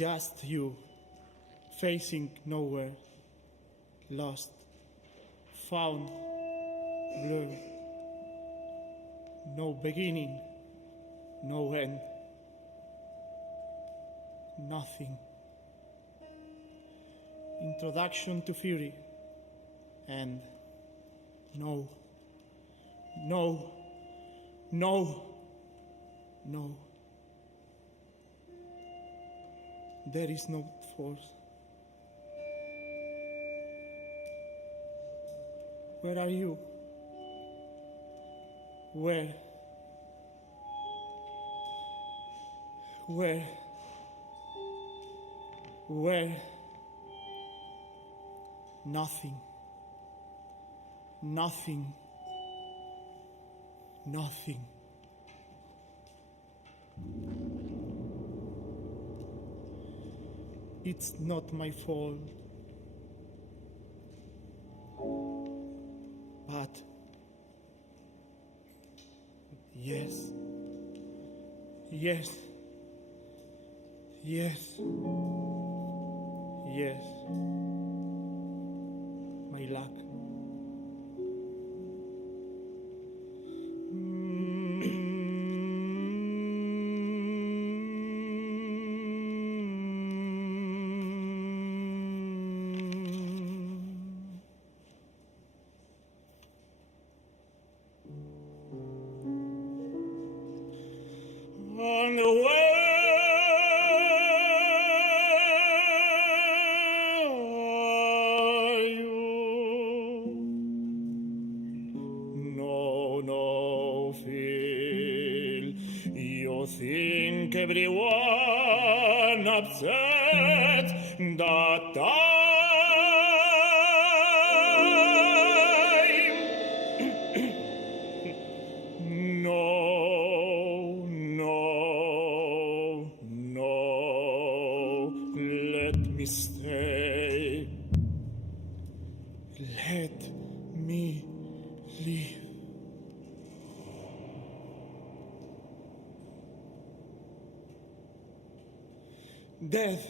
Just you, facing nowhere, lost, found, blue. No beginning, no end, nothing. Introduction to fury, and no, no, no, no. There is no force. Where are you? Where? Where? Where? Nothing. Nothing. Nothing. It's not my fault. But yes, yes, yes, yes, my luck. On the way are you? No, Phil. You think everyone upset that Let me stay. Let me live. Death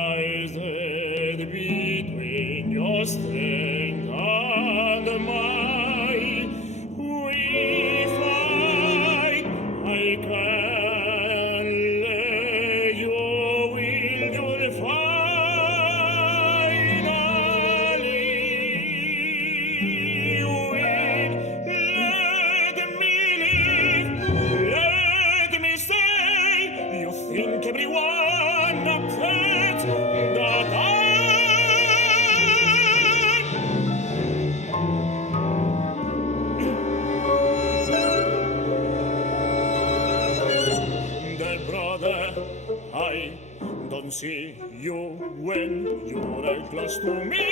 divided between your strength and mine. We fight. I can lay your will, you'll finally win. Let me live, let me stay. You think everyone upset that I don't see you when you're close to me.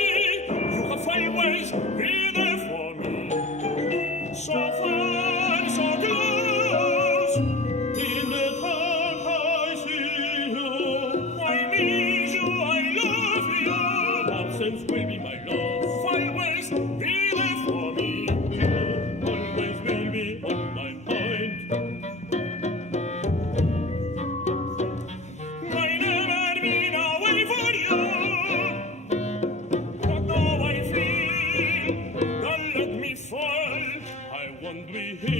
You have always been there for me. So far, so close. In the dark I see you. I need you, I love you. Absence will be my love. Always be there for me. You always will be on my mind. Won't be here.